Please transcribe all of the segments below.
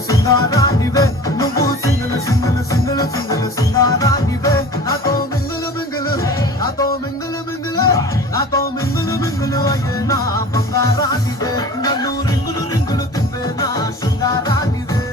సింగారానివే నువ్వు సింగులు సింగులు సింగులు సింగులు సింగారానివే నాతో మింగులు మింగులు నాతో మింగులు మింగులు నాతో మింగులు మింగులు అయ్యే నా బంగారానివే నన్ను రింగులు రింగులు తిప్పే నా శృంగారానివే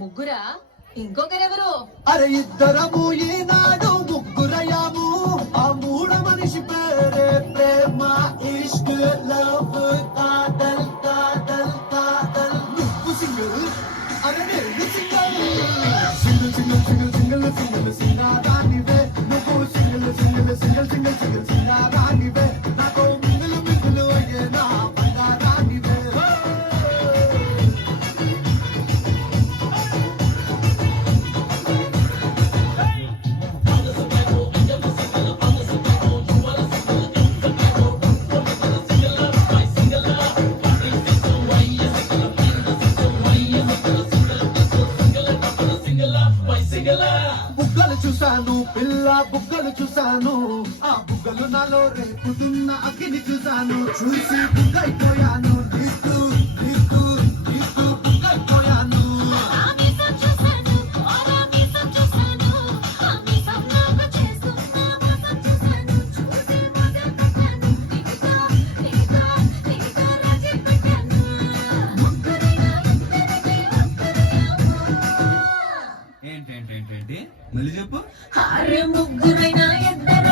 ముగ్గురా ఇంకొకరెవరు? అరే ఇద్దరము ఈనాడు ముగ్గురయ్యాము ఆ మూడ మనిషి పేరే ప్రేమ ఇష్క్ లవ్ కాదల్ కాదల్ కాదల్ నువ్వు సింగిల్ అరే నేను single single single single single single సింగారానివే నువ్వు single single single single single సింగారానివే నాతో మింగులు మింగులు అయ్యే నా బంగారానివే బుగ్గలు చూశాను పిల్ల బుగ్గలు చూశాను ఆ బుగ్గలు నాలో రేపుతున్న అగ్గిని చూశాను చూసి బుగ్గైపోయాను నీకు నీకు నీకు బుగ్గైపోయాను ఏంటేంటేంటి మళ్ళీ చెప్పు. అరే ముగ్గురైనా ఇద్దరు